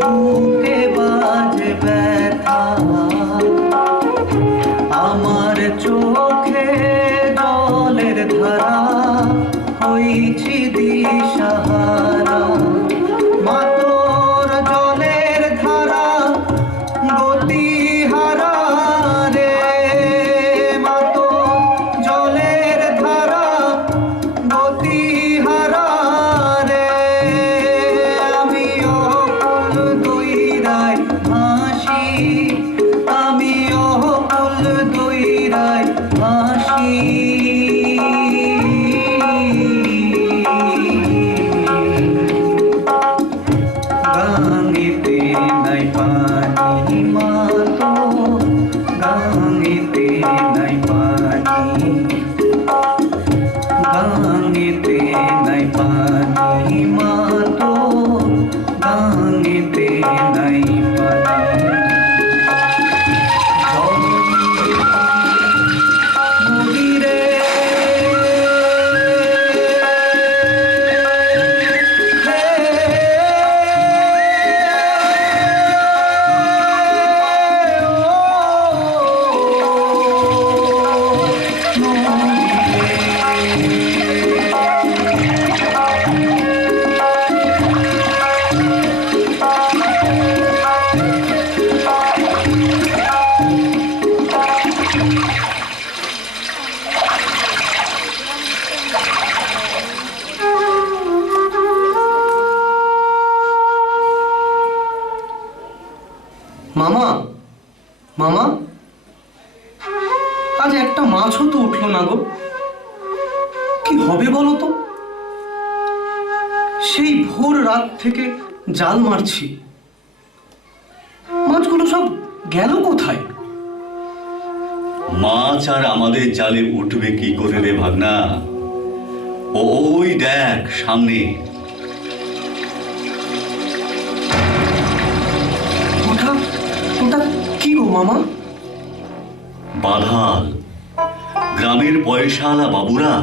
বুকে বাজে ব্যথা, আমার চোখে জলের ধারা, হইছি দিশাহারা। মা তোর জলের ধারা গতি হারা রে, মা তোর জলের ধারা গতি হারা রে। আমি অকুল দইরায় ভাসি, আমি অকুল দইরায় ভাসি। গাঙ্গেতে নাই পানি মা তো, গাঙ্গেতে নাই পানি, গাঙ্গেতে নাই পানি মা তো, গাঙ্গেতে নাই পানি। নদীরে মামা, মামা, আজ একটা মাছও তো উঠলো না গো। কি হবে বলো তো? সেই ভোর রাত থেকে জাল মারছি, মাছগুলো সব গেল কোথায়? মাছ আর আমাদের জালে উঠবে কি করে রে ভাগনা? ওই দেখ সামনে। ওটা ওটা কি গো মামা? বাঁধাল। গ্রামের পয়সাওয়ালা বাবুরা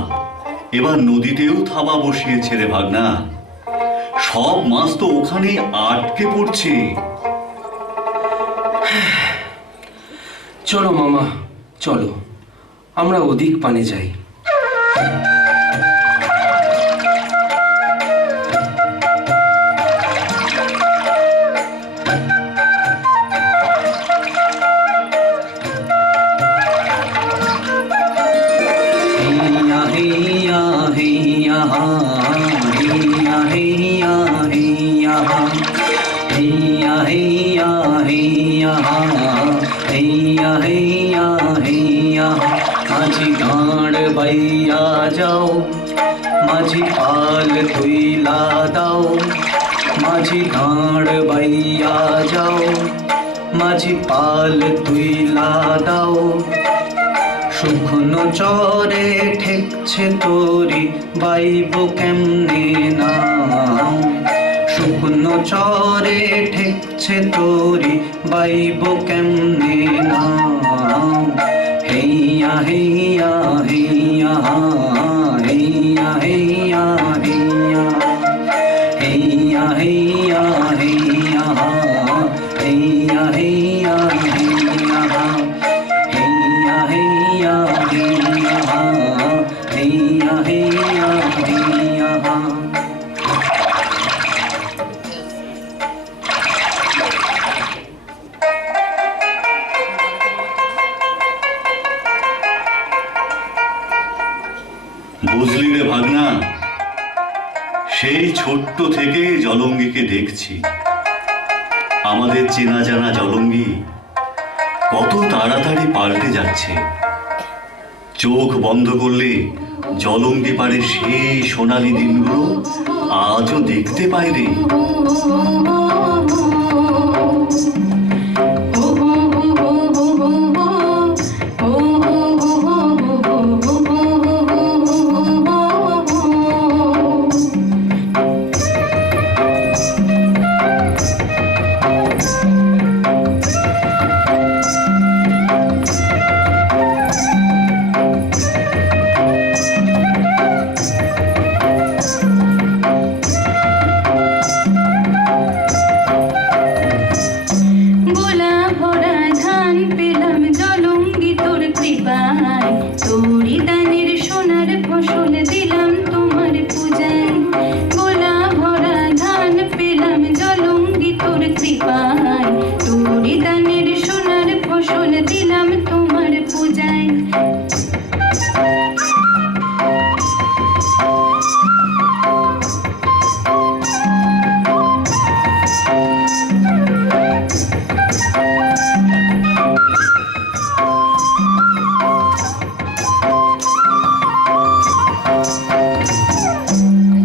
এবার নদীতেও থাবা বসিয়েছে রে ভাগনা। সব মাছ তো ওখানে আটকে পড়ছে। চলো মামা, চলো আমরা ওদিক পানে যাই। माझी गाड़ बैया जाओ, माझी पाल तुइला दाओ, माझी गाड़ बैया जाओ, माझी पाल तुइला दाओ। শুকনো চরে ঠেকছে তোরি বাইব কেমনে নাও, শুকনো চরে ঠেকছে তোরি বাইব কেমনে নাও। হেইয়া হেইয়া হেইয়া হেইয়া হেইয়া হেইয়া হেইয়া হেইয়া হেইয়া হেইয়া হেইয়া বুঝলি রে ভাগনা, সেই ছোট্ট থেকে জলঙ্গিকে দেখছি। আমাদের চেনা জানা জলঙ্গি কত তাড়াতাড়ি পাল্টে যাচ্ছে। চোখ বন্ধ করলে জলঙ্গি পারে সেই সোনালি দিনগুলো আজও দেখতে পাই রে। কৃপায়, তোরি দানের সোনার ফসল দিলাম তোমার পূজায়।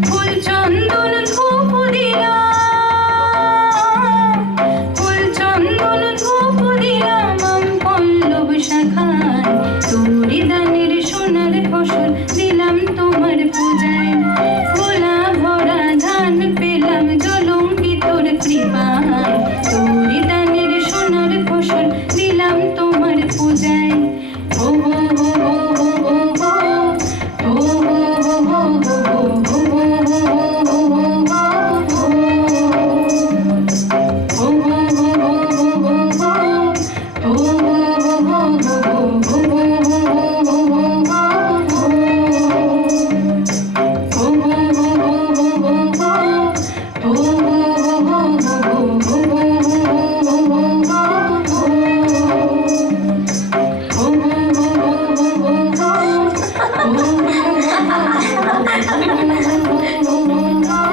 ফুল চন্দন ধূপ দিলাম, ফুল চন্দন ধূপ দিলাম আম পল্লব শাখায়, তোরি দানের সোনার ফসল দিলাম তোমার পূজায়। গোলা ভরা ধান পেলাম জলঙ্কিতর কৃপায়, তোরি দানের সোনার ফসল দিলাম তোমার পূজায়। ও হো হো হো হো হো হো, ও হো হো হো হো হো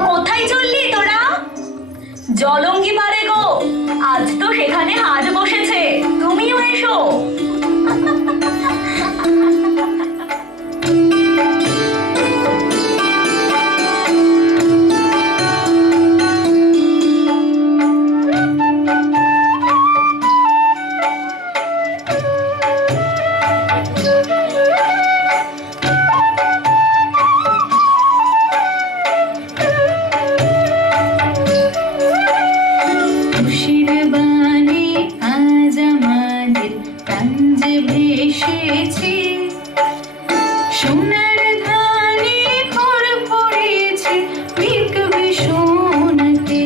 কোথায় চললি তোরা? জলঙ্গি পারে গো, আজ তো সেখানে হাট বসেছে, তুমিও এসো। খুশির বাণী আজ আমাদের প্রাণ যে ভেসেছে, সোনার ধানে ঘর পড়েছে বিকবি সোনাতে।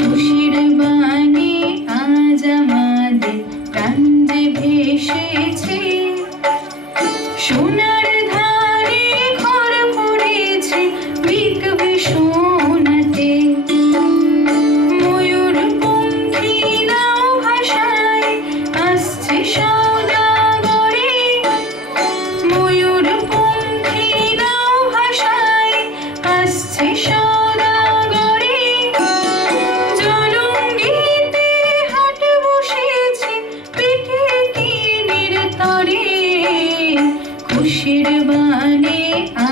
খুশির বাণী আজ আমাদের প্রাণ যে ভেসেছে, সোনার ধানে ঘর পড়েছে বিকবি সোনাতে। ময়ূর পঙ্খী নাও ভাষায় আসছে সওদাগরে, ময়ূর পঙ্খী নাও ভাষায় আসছে সওদাগরে। জলঙ্গিতে হাট বসেছে পিঠে কিনের তরে, খুশির বাণী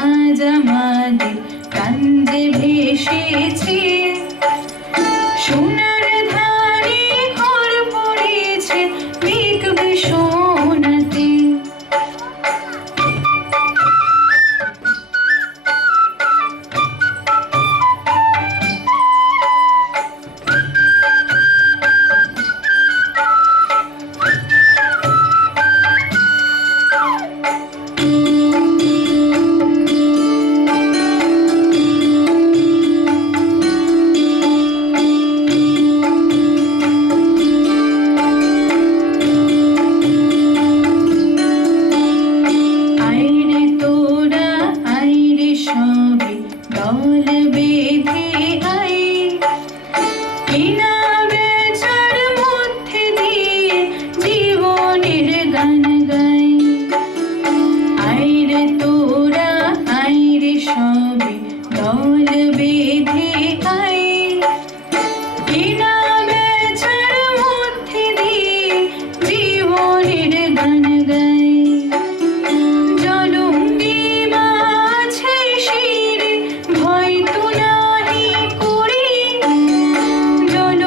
আজ আমাদের প্রাণ যে ভেসেছে, সোনার ধারে ঘর পড়েছে বিকবি সোনাতে। আইরে তোরা আইরে সবে দল বেঁধে আই, কিনা বেচার মধ্যে দিয়ে জীবনের গান গাই। আইরে তোরা আইরে সবে দল বেঁধে আই, কিনা বেচার মধ্যে দিয়ে জীবনের গান গাই। জলঙ্গি মাছে শিরে ভয় তো নাহি করি, জল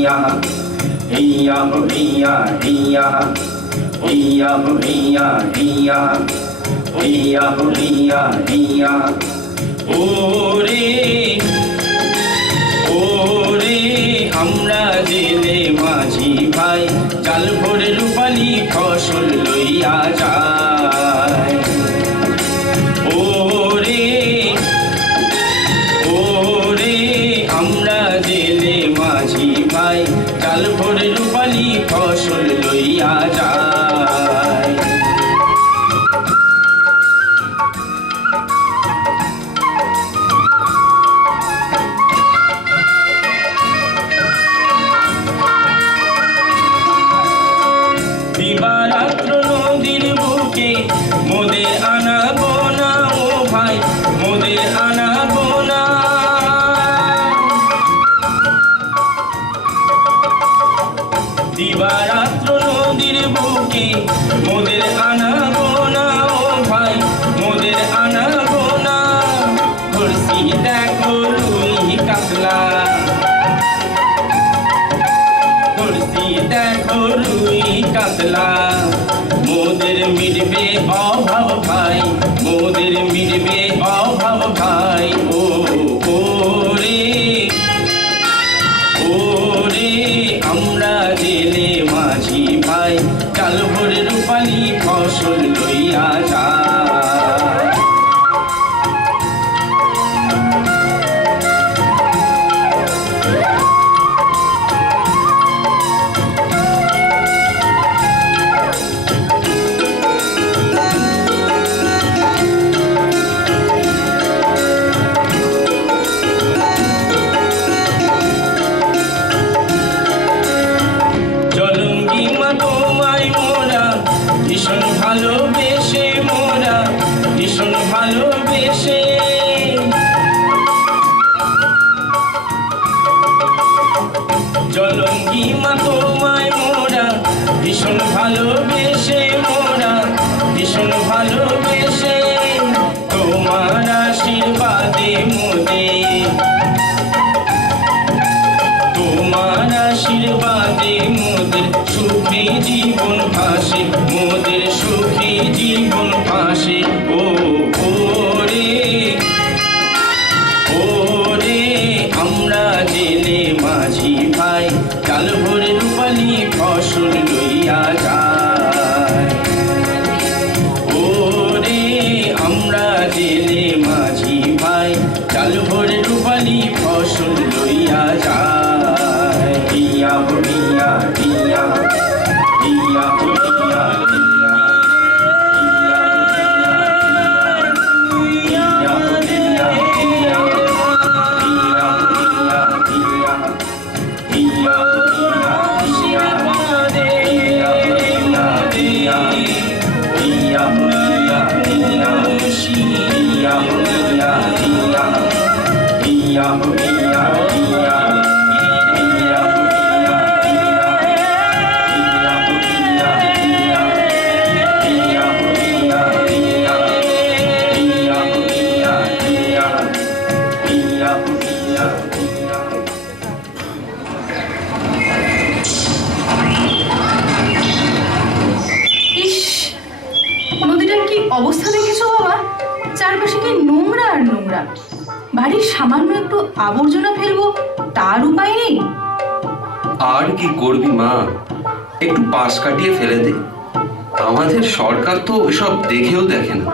হেইয়া হেইয়া হেইয়া হেইয়া হেইয়া হেইয়া হেইয়া হেইয়া হেইয়া হেইয়া ওরে ওরে আমরা জেলে মাঝি ভাই চাল ভরে রূপালি ফসল লইয়া যায় ওরে ওরে আমরা জেলে মাঝি ভাই চাল ভরে রূপালি ফসল লইয়া যায় দিবারাত্র নদীর বুকে মোদের আনা গোনা ও ভাই মোদের আনা গোনা দিবারাত্র নদীর বুকে মোদের আনা গোনা ও ভাই মোদের আনা গোনা ধরছি দেখো রুই কাতলা ধরছি দেখো রুই কাতলা মোদের মিটবে অভাব ভাই মোদের মিটবে অভাব ভাই ও ওরে ওরে আমরা জেলে মাঝি ভাই চাল ভরে রূপালি ফসল লইয়া যায় জলঙ্গি মা তোমায় মোরা ভীষণ ভালোবেসে মোরা ভীষণ ভালোবেসে জলঙ্গি মা তোমায় মোরা ভীষণ ভালোবেসে মোরা ভীষণ ভালোবেসে তোমার আশীর্বাদে মোদের তোমার আশীর্বাদে মোদের সুখী জীবন ভাসে মোদের সুখী জীবন ভাসে ও ওরে ওরে আমরা জেলে মাঝি ভাই চাল ভরে রূপালি ফসল লইয়া যায় ওরে আমরা জেলে মাঝি ভাই চাল ভরে রূপালি ফসল লইয়া যায় হিয়া হিয়া হিয়া হিয়া হিয়া ইস, নদীটার কি অবস্থা দেখেছো বাবা? চারপাশে কি নোংরা আর নোংরা। বাড়ির সামান্য একটু আবর্জনা ফেলবো তার উপায় নেই। আর কি করবি মা, একটু পাশ কাটিয়ে ফেলে দে। আমাদের সরকার তো এসব দেখেও দেখে না।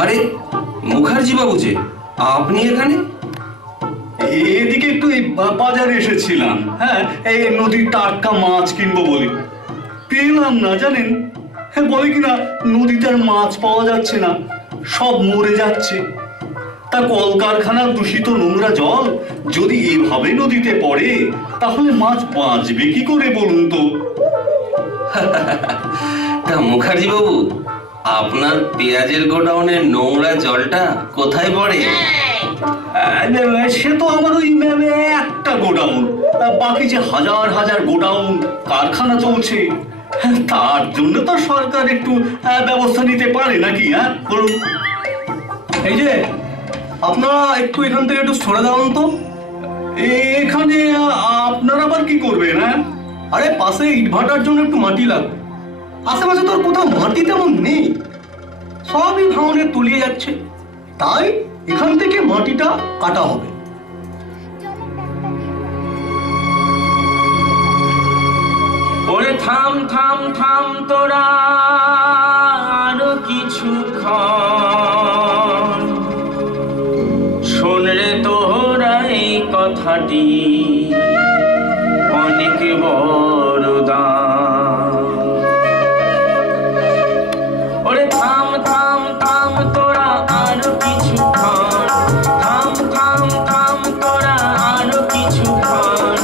আরে মুখার্জি বাবু যে, আপনি এখানে? এদিকে একটু এই বাজারে এসেছিলাম, হ্যাঁ এই নদীর টাটকা মাছ কিনবো বলি, পেলাম না জানেন। হ্যাঁ বলে কিনা নদীতে আর মাছ পাওয়া যাচ্ছে না, সব মরে যাচ্ছে। তা কলকারখানার দূষিত নোংরা জল যদি এভাবে নদীতে পড়ে তাহলে মাছ বাঁচবে কি করে বলুন তো? তা মুখার্জি বাবু, আপনার পেঁয়াজের গোডাউনের নোংরা জলটা কোথায় পড়ে? সে তো আমার ওই একটা গোডাউন, বাকি যে হাজার হাজার গোডাউন কারখানা চলছে, তার জন্য তো সরকার একটু ব্যবস্থা নিতে পারে নাকি? হ্যাঁ বলুন। এই যে আপনারা একটু এখান থেকে একটু সরে দাঁড়ান তো। এখানে আপনারা আবার কি করবেন? হ্যাঁ, আরে পাশে ইটভাটার জন্য একটু মাটি লাগবে। আশেপাশে তোর কোথাও মাটি তেমন নেই, সবই ভাঙনে তলিয়ে যাচ্ছে, তাই এখান থেকে মাটিটা কাটা হবে। ওরে থাম থাম থাম তোরা আরো কিছুক্ষণ, শোন রে তোরা এই কথাটি অনেক বড় দাম। ওরে থাম থাম থাম তোরা আরো কিছুক্ষণ, থাম থাম থাম তোরা আরো কিছুক্ষণ,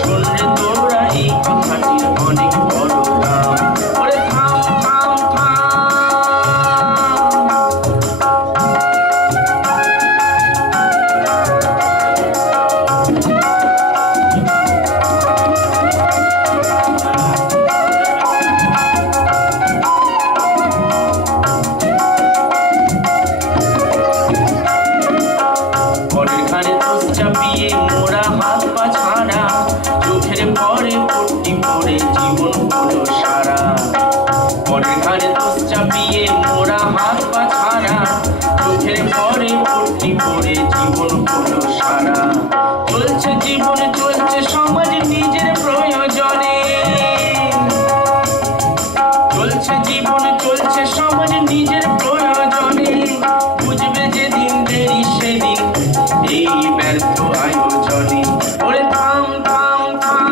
শোন রে তোরা এই কথাটির অনেক বড় দাম। ওরে থাম থাম থাম। পরের ঘাড়ে তোষ চাপিয়ে মোরা হাত পা ছাড়া, চোখের পরে পট্টি পরে জীবন হলো সারা। পরের ঘাড়ে তোষ চাপিয়ে মোরা হাত পা ছাড়া, চোখের পরে পট্টি পরে জীবন হলো সারা। চলছে জীবন চলছে সমাজ নিজের প্রয়োজনে, চলছে জীবন চলছে সমাজ নিজের প্রয়োজনে, বুঝবে যেদিন দেরি সেদিন এই ব্যর্থ আয়োজনে। ওরে থাম থাম থাম।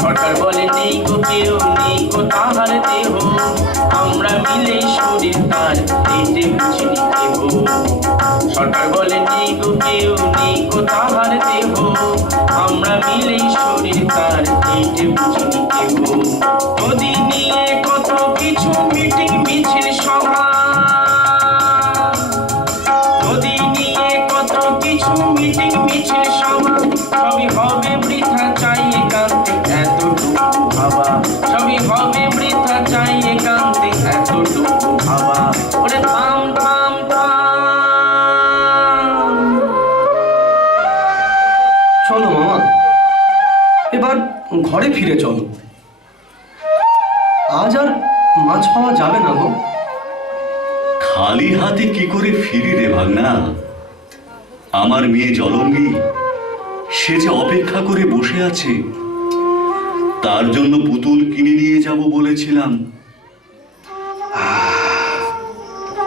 সরকার বলে নেই গো কেউ, নেই গো তাহার দেহ, আমরা মিলে শরীর তার এইটে বুঝিনি কেহ। সরকার বলে নেই গো কেউ, নেই গো তাহার দেহ, আমরা মিলে শরীর তার এইটে বুঝিনি কেহ। নদী নিয়ে কত কিছু মিটিং মিছিল সভা, নদী নিয়ে কত কিছু মিটিং মিছিল সভা, সবই হবে বৃথা চাই একান্তে এতটুকু ভাবা, সবই হবে বৃথা চাই একান্তে এতটুকু ভাবা। ওরে থাম থাম থাম। চলো মামা, এবার ঘরে ফিরে চলো। আজ আর মাছ পাওয়া যাবে না গো। খালি হাতে কি করে ফিরি রে ভাগনা? আমার মেয়ে জলঙ্গি, সে যে অপেক্ষা করে বসে আছে, তার জন্য পুতুল কিনে নিয়ে যাব বলেছিলাম,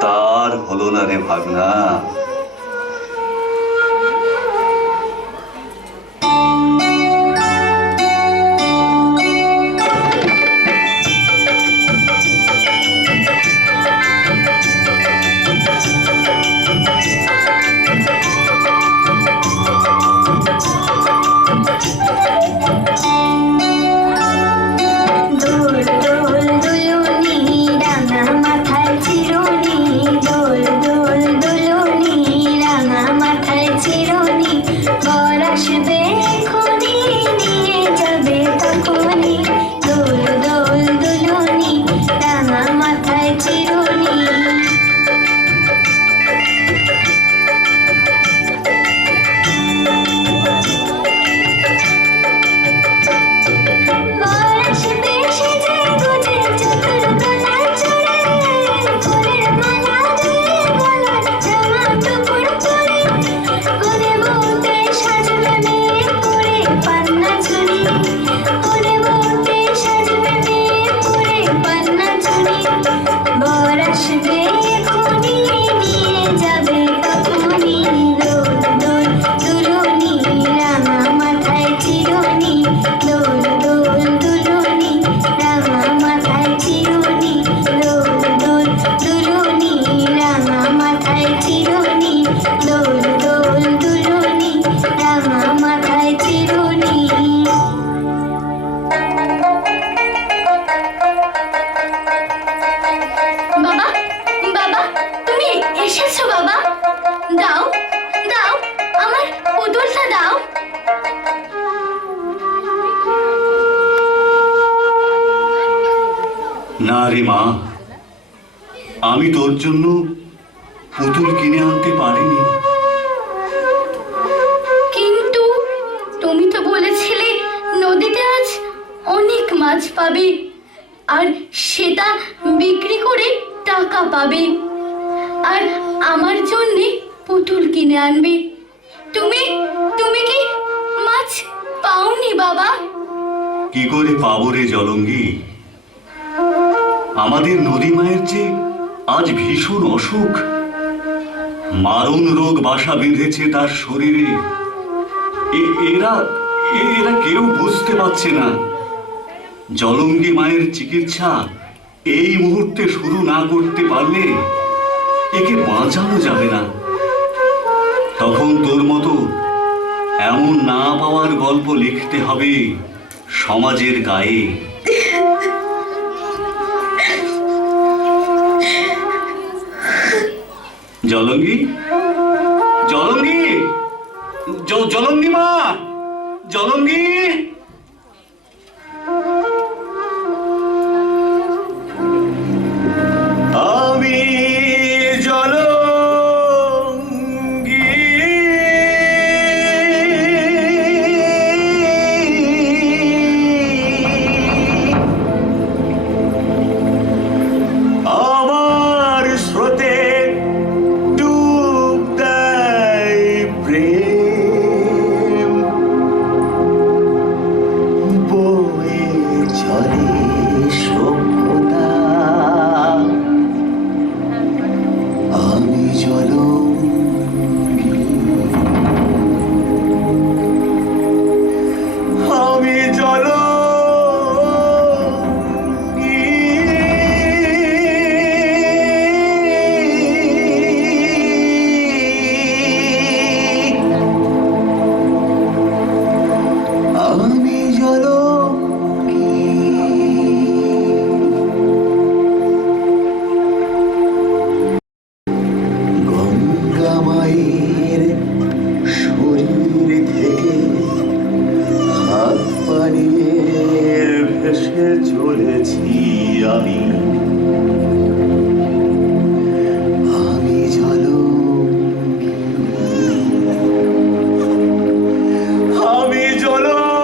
তার হলো না রে ভাগনা। দোল দোল দুলুনি রাঙা মাথার চিরুনি, দোল দোল দুলুনি রাঙা মাথার চিরুনি, বর আসবে এখুনি নিয়ে যাবে তখনি, দোল দোল দুলুনি রাঙা মাথার চিরুনি। না রে মা, আমি তোর জন্য পুতুল কিনে আনতে পারিনি। কিন্তু তুমি তো বলেছিলে নদীতে আজ অনেক মাছ পাবে, আর সেটা বিক্রি করে টাকা পাবে, আর আমার জন্য পুতুল কিনে আনবে। তুমি তুমি কি মাছ পাওনি বাবা? কি করে পাবো রে জলঙ্গি? আমাদের নদী মায়ের যে আজ ভীষণ অসুখ, মারণ রোগ বাসা বেঁধেছে তার শরীরে। এরা এরা কেউ বুঝতে পারছে না। জলঙ্গি মায়ের চিকিৎসা এই মুহূর্তে শুরু না করতে পারলে একে বাঁচানো যাবে না। তখন তোর মতো এমন না পাওয়ার গল্প লিখতে হবে সমাজের গায়ে। জলঙ্গি, জলঙ্গি, জলঙ্গি মা, জলঙ্গি। আমি জলঙ্গি, আমার স্রোতে ডুব দেয় প্রেম, বয়ে চলে সভ্যতা। আমি জলঙ্গি, আমি জলঙ্গি। আমি জলঙ্গি। গঙ্গা মায়ের শরীর থেকে হাত পানিয়ে ভেসে চলেছি আমি। আমি জলঙ্গি, আমি জলঙ্গি।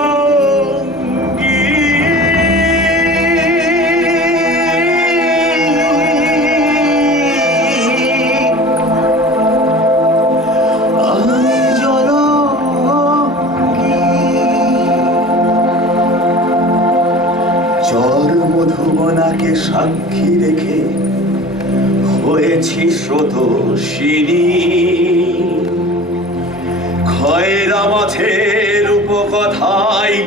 আমি জলঙ্গি। চর মধুবনাকে সাক্ষী রেখে হয়েছি স্রোতস্বিনী। খয়রা মাছের উপকথায়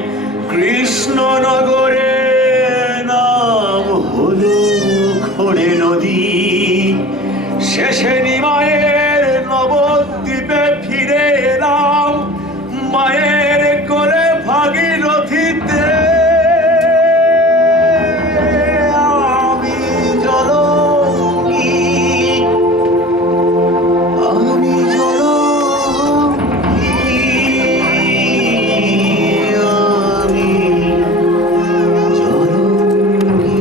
কৃষ্ণনগরে নাম হলো খড়ে নদী। শেষে নিমায়ের নবদ্বীপে ফিরে এলাম মায়ের কোলে ভাগীরথীতে। আমি জলঙ্গি, আমি জলঙ্গি, আমি জলঙ্গি,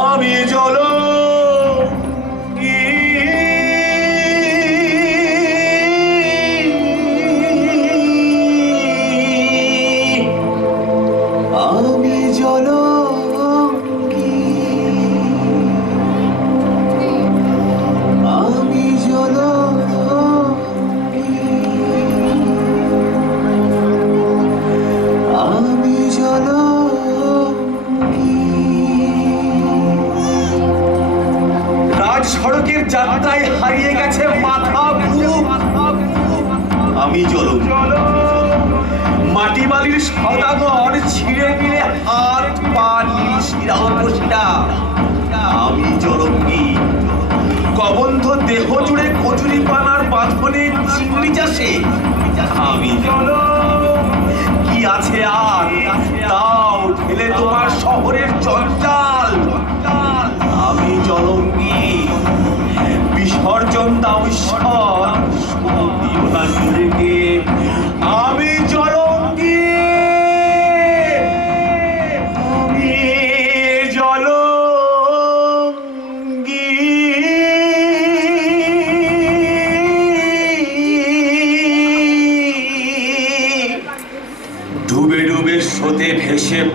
আমি জলঙ্গি। আমি জলঙ্গি, আমি জলঙ্গি, আমি জলঙ্গি। রাজ সড়কের যাত্রায় হারিয়ে গেছে মাথা বুক। আমি জলঙ্গি। মাটি বালির সদাগর ছিঁড়ে গিলে হাত পা শিরা উপশিরা। আমি জলঙ্গি। কবন্ধ দেহ জুড়ে কচুরি পানার বাঁধনে চিংড়ি চাষে। আমি কি আছে আর তাও ঢেলে তোমার শহরের জঞ্জাল। আমি জলঙ্গি। বিসর্জন দাও ঈশ্বর, দিও না জুড়েকে। আমি জলঙ্গি।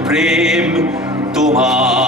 প্রেম তোমার